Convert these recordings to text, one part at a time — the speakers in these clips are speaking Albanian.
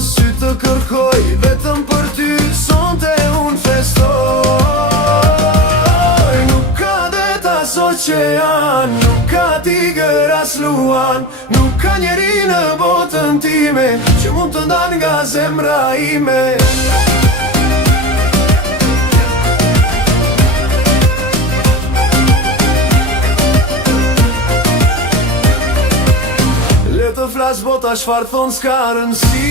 sy të kërkoj, vetëm për ty sonte unë festoj. Nuk ka det as oqean, nuk ka tigër as luan, nuk ka njeri në botën time që mund të ndan nga zemra ime. Të flas bota çfarë thon s'ka rëndsi,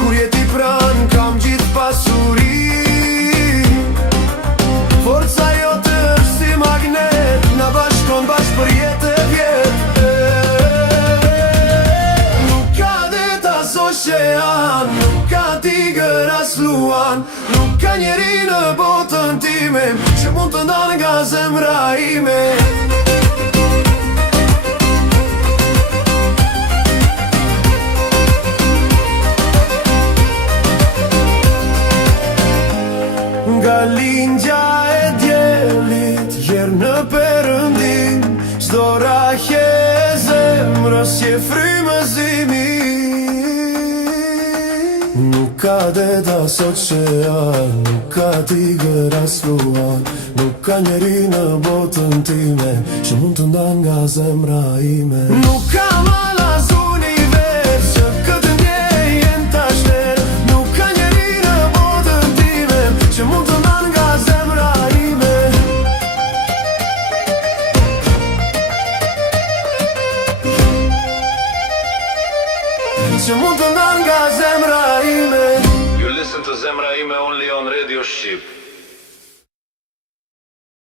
kur jeti pran kam gjithë pasuri. Forca jote është si magnet, na bashkon bashkë për jetë e vjetë. Nuk ka det as oqean, nuk ka tigër as luan, nuk ka njeri në botën time që mund të ndan nga zemra ime. Nga lindja e djelit, jer në perëndim, çdo rahje e zemrës je frymëzimi. Nuk ka det as oqean, nuk ka tigër as luan, nuk ka njeri në botën time që mund të ndan nga zemra ime. Nuk ka malas univers që këtë ndjejen tashter, nuk ka njeri në botën time që mund të ndan nga zemra ime. Që mund të ndan nga zemra ime. You listen to Zemra Ime only on Radio Shqip.